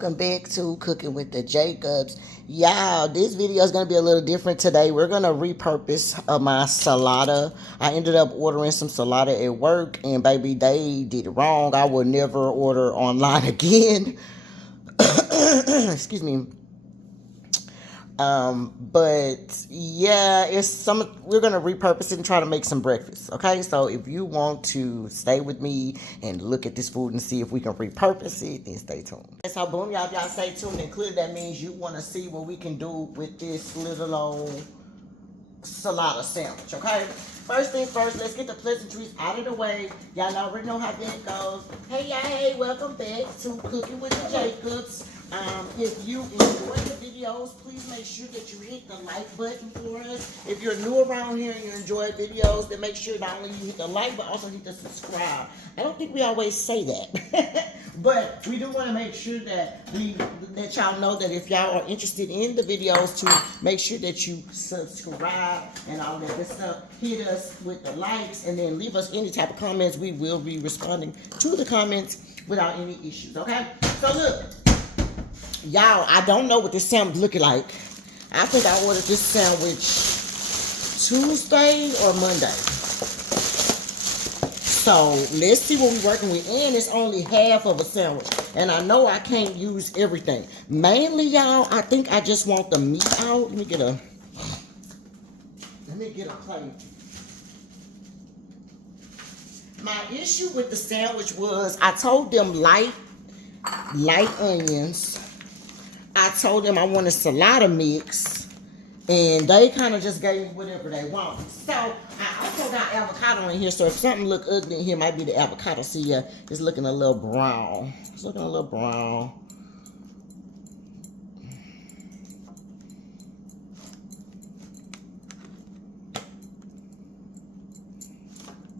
welcome back to Cooking with the Jacobs. Y'all, this video is going to be a little different today. We're going to repurpose my Salata. I ended up ordering some Salata at work, and baby, they did it wrong. I will never order online again. Excuse me. But yeah, we're gonna repurpose it and try to make some breakfast. Okay, so if you want to stay with me and look at this food and see if we can repurpose it, then stay tuned. So boom, y'all stay tuned, and clearly that means you want to see what we can do with this little old Salata sandwich. Okay, first thing first, let's get the pleasantries out of the way. Y'all already know how that goes. Hey y'all, hey, welcome back to Cooking with the Jacobs. If you enjoy the videos, please make sure that you hit the like button for us. If you're new around here and you enjoy videos, then make sure not only you hit the like, but also hit the subscribe. I don't think we always say that, but we do want to make sure that y'all know that if y'all are interested in the videos, to make sure that you subscribe and all that good stuff. Hit us with the likes and then leave us any type of comments. We will be responding to the comments without any issues. Okay, so look. Y'all, I don't know what this sandwich looking like. I think I ordered this sandwich Tuesday or Monday. So let's see what we're working with. And it's only half of a sandwich. And I know I can't use everything. Mainly, y'all, I think I just want the meat out. Let me get a plate. My issue with the sandwich was I told them light onions. I told them I wanted Salata mix, and they kind of just gave me whatever they want. So I also got avocado in here, so if something look ugly in here, it might be the avocado. See, yeah, it's looking a little brown. It's looking a little brown.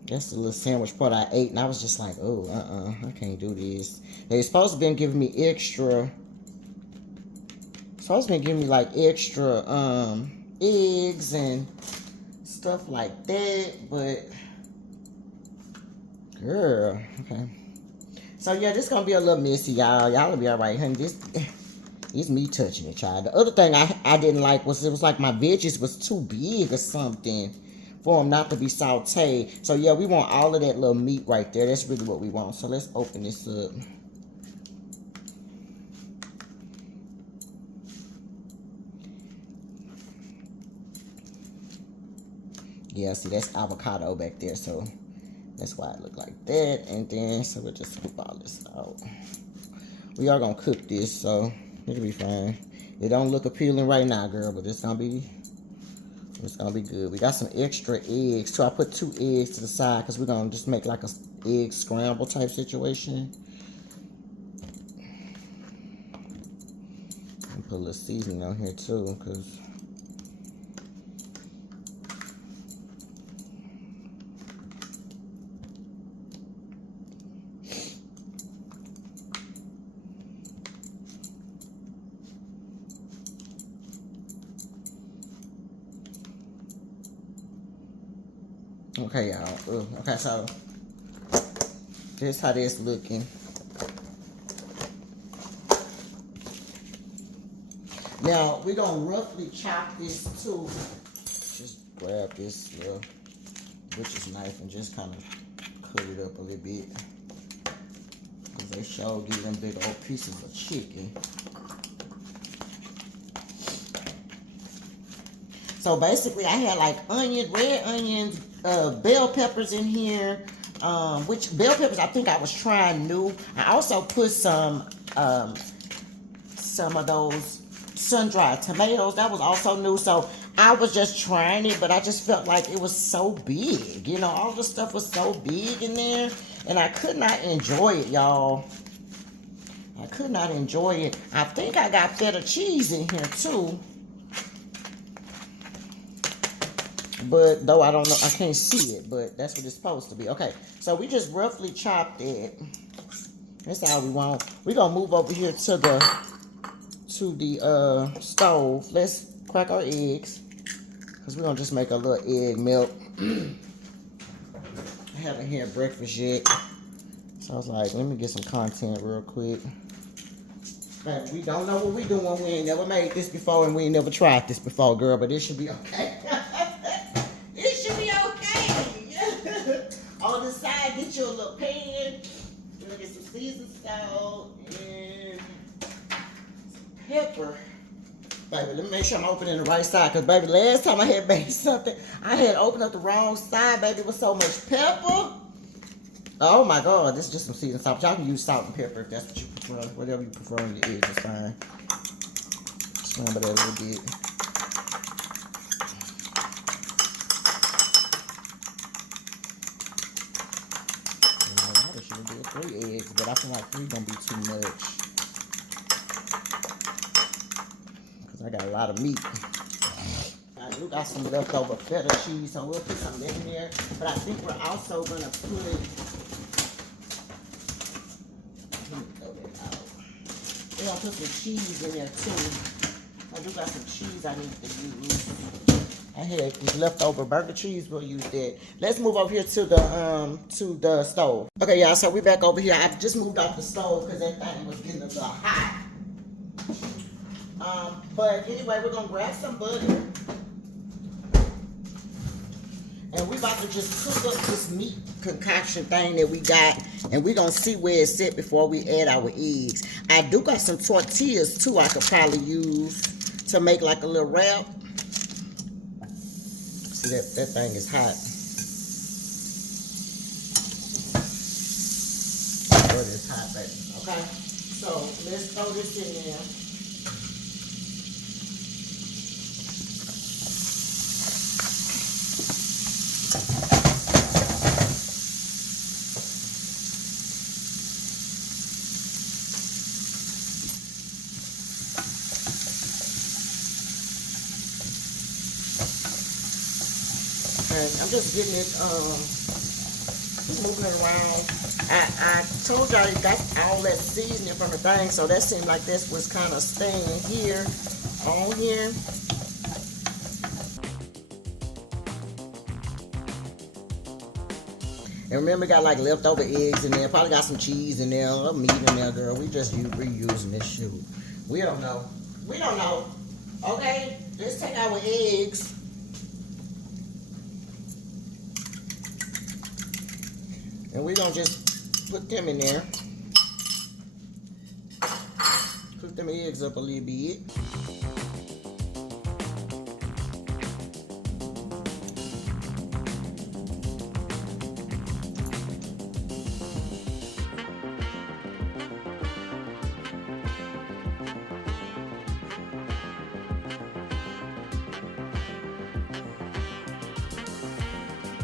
That's the little sandwich part I ate, and I was just like, oh, I can't do this. They're supposed to be giving me extra. Supposed to be giving me like extra eggs and stuff like that, but girl, okay. So yeah, this gonna be a little messy, y'all. Y'all will be all right, honey. This is me touching it, child. The other thing I didn't like was it was like my veggies was too big or something for them not to be sauteed. So yeah, we want all of that little meat right there. That's really what we want. So let's open this up. Yeah, see, that's avocado back there, so that's why it look like that. And then, so we'll just scoop all this out. We are gonna cook this, so it'll be fine. It don't look appealing right now, girl, but it's gonna be good. We got some extra eggs, so I put 2 eggs to the side because we're gonna just make like a egg scramble type situation. And put a little seasoning on here too, because okay, y'all. Okay, so this is how this looking. Now we're gonna roughly chop this too. Just grab this little butcher's knife and just kind of cut it up a little bit, because they sure give them big old pieces of chicken. So basically, I had like red onions, bell peppers in here. Which bell peppers I think I was trying new. I also put some of those sun-dried tomatoes. That was also new. So I was just trying it, but I just felt like it was so big. You know, all the stuff was so big in there, and I could not enjoy it, y'all. I could not enjoy it. I think I got feta cheese in here too. But though I don't know, I can't see it, but that's what it's supposed to be. Okay, so we just roughly chopped it. That's all we want. We're gonna move over here to the stove. Let's crack our eggs, because we're gonna just make a little egg melt. I haven't had breakfast yet, so I was like, let me get some content real quick. But we don't know what we doing. We ain't never made this before and we ain't never tried this before, girl. But it should be okay. It should be okay. On the side, get you a little pan. We're gonna get some seasoned salt and some pepper. Baby, let me make sure I'm opening the right side. Because, baby, last time I had made something, I had opened up the wrong side, baby, with so much pepper. Oh, my God. This is just some seasoned salt. Y'all can use salt and pepper if that's what you prefer. Whatever you prefer on your eggs is fine. Scramble that a little bit. I wish you would do 3 eggs, but I feel like 3 gonna be too much. I got a lot of meat. I do got some leftover feta cheese, so we'll put some in there. But I think we're also gonna put. Let me throw that out. We're gonna put some cheese in there too. I do got some cheese I need to use. I had this leftover burger cheese. We'll use that. Let's move over here to the stove. Okay, y'all. So we back over here. I just moved off the stove because that thing was getting a little hot. But anyway, we're gonna grab some butter. And we're about to just cook up this meat concoction thing that we got. And we're gonna see where it's at before we add our eggs. I do got some tortillas too I could probably use to make like a little wrap. See that thing is hot. Butter is hot, baby. Okay? So let's throw this in there. I'm just getting it, moving it around. I told y'all it got all that seasoning from the thing, so that seemed like this was kind of staying here, on here. And remember, got like leftover eggs in there, probably got some cheese in there, or meat in there, girl. We just reusing this shit. We don't know. We don't know. Okay, let's take our eggs. And we're going to just put them in there. Cook them eggs up a little bit.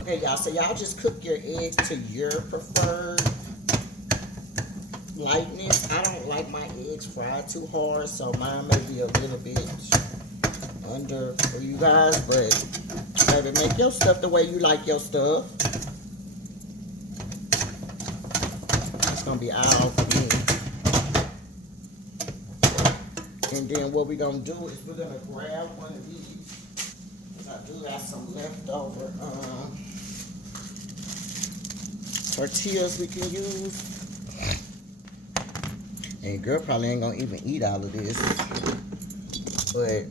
Okay, y'all, so y'all just cook your eggs to your preferred lightness. I don't like my eggs fried too hard, so mine may be a little bit under for you guys, but baby, make your stuff the way you like your stuff. It's gonna be all for me. And then what we're gonna do is we're gonna grab one of these. I do got some leftover tortillas we can use. And girl probably ain't gonna even eat all of this. But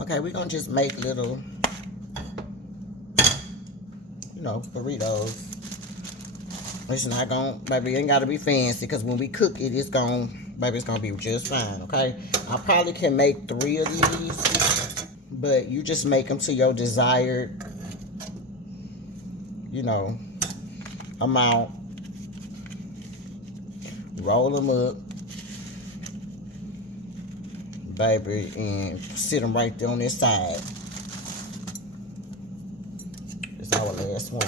okay, we're gonna just make little, you know, burritos. It's not gonna, baby, it ain't gotta be fancy, because when we cook it, it's gonna, baby, it's gonna be just fine, okay? I probably can make 3 of these, but you just make them to your desired, you know, amount. Roll them up, baby, and sit them right there on this side. This is our last one.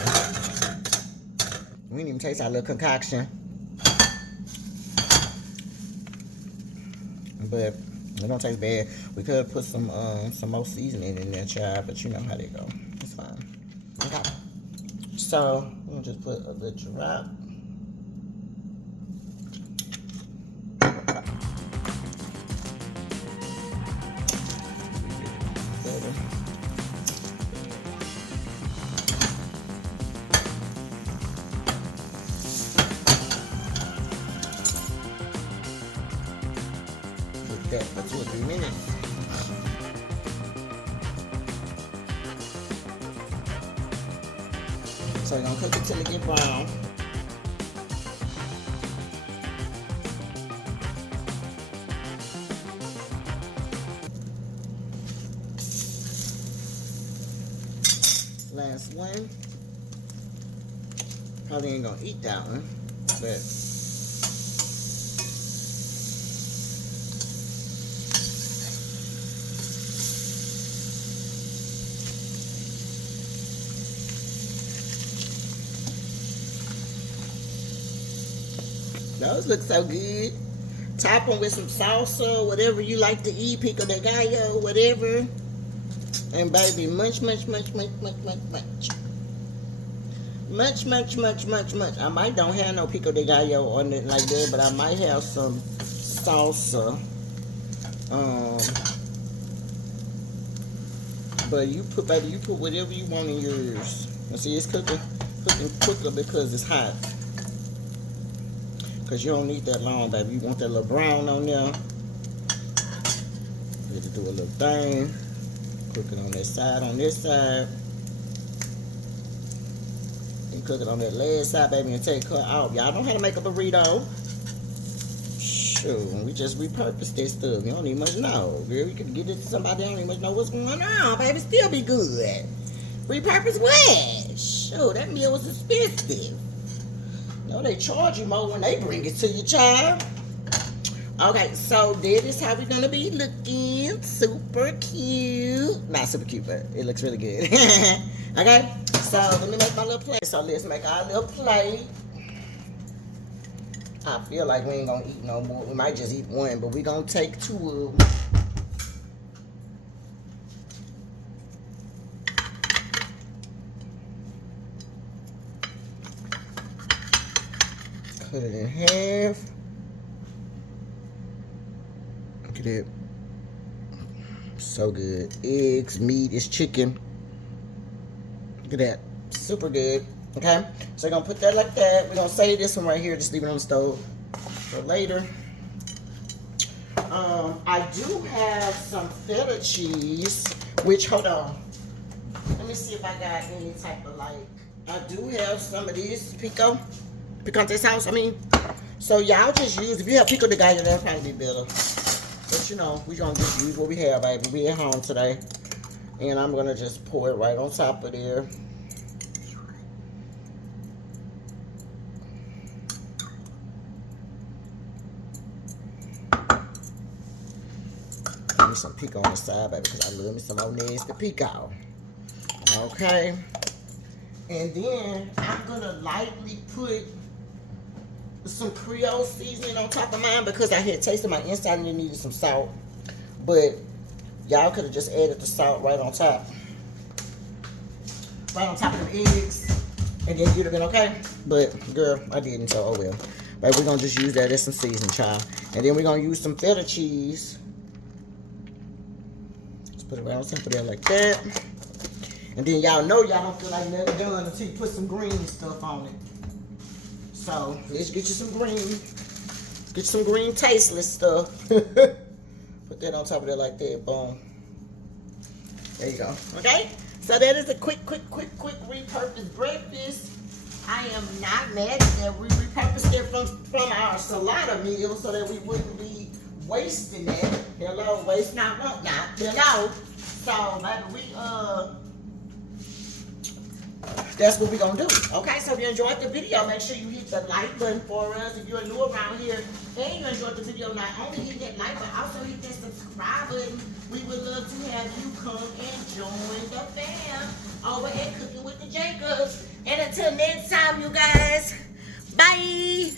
We didn't even taste our little concoction. But it don't taste bad. We could put some more seasoning in there, child, but you know how they go. It's fine. Okay. So we'll just put a little drop. that for 2 or 3 minutes. So you're gonna cook it till it get brown. Last one. Probably ain't gonna eat that one, but those look so good. Top them with some salsa, whatever you like to eat, pico de gallo, whatever. And baby, munch, munch, munch, munch, munch, munch, munch. Munch, munch, munch, munch, munch. I might don't have no pico de gallo on it like that, but I might have some salsa. But you put, baby, you put whatever you want in yours. And see, it's cooking quicker because it's hot. Because you don't need that long, baby. You want that little brown on there. You have to do a little thing. Cook it on that side, on this side. And cook it on that last side, baby, and take her out. Y'all know how to make a burrito. Sure, we just repurpose this stuff. You don't even much know. Girl, you can get it to somebody that don't even much know what's going on, baby. Still be good. Repurpose what? Sure, that meal was expensive. No, they charge you more when they bring it to your child. Okay, so that is how we're gonna be looking. Super cute. Not super cute, but it looks really good. Okay, so let me make my little plate. So let's make our little plate. I feel like we ain't gonna eat no more. We might just eat one, but we gonna take 2 of them. Cut it in half. Look at it. So good. Eggs, meat, it's chicken. Look at that. Super good. Okay? So we're going to put that like that. We're going to save this one right here. Just leave it on the stove for later. I do have some feta cheese, which, hold on. Let me see if I got any type of like, I do have some of these picante sauce, I mean. So y'all just use, if you have pico de gallo, that'll probably be better. But you know, we're gonna just use what we have, baby. We at home today. And I'm gonna just pour it right on top of there. Give me some pico on the side, baby, because I love me some old nasty pico. Okay. And then I'm gonna lightly put some Creole seasoning on top of mine because I had tasted my inside and it needed some salt. But y'all could have just added the salt right on top. Right on top of the eggs. And then you'd have been okay. But girl, I didn't, so oh well. But we're gonna just use that as some seasoning, child. And then we're gonna use some feta cheese. Just put it right on top of there like that. And then y'all know y'all don't feel like nothing done until you put some green stuff on it. So let's get you some green. Get you some green tasteless stuff. Put that on top of there like that. Boom. There you go. Okay? So that is a quick repurposed breakfast. I am not mad that we repurposed it from our Salata meal so that we wouldn't be wasting it. Hello, waste not, want not. Hello. So maybe that's what we're going to do. Okay, so if you enjoyed the video, make sure you hit the like button for us. If you're new around here and you enjoyed the video, not only hit that like, but also hit that subscribe button. We would love to have you come and join the fam over at Cooking with the Jacobs. And until next time, you guys, bye.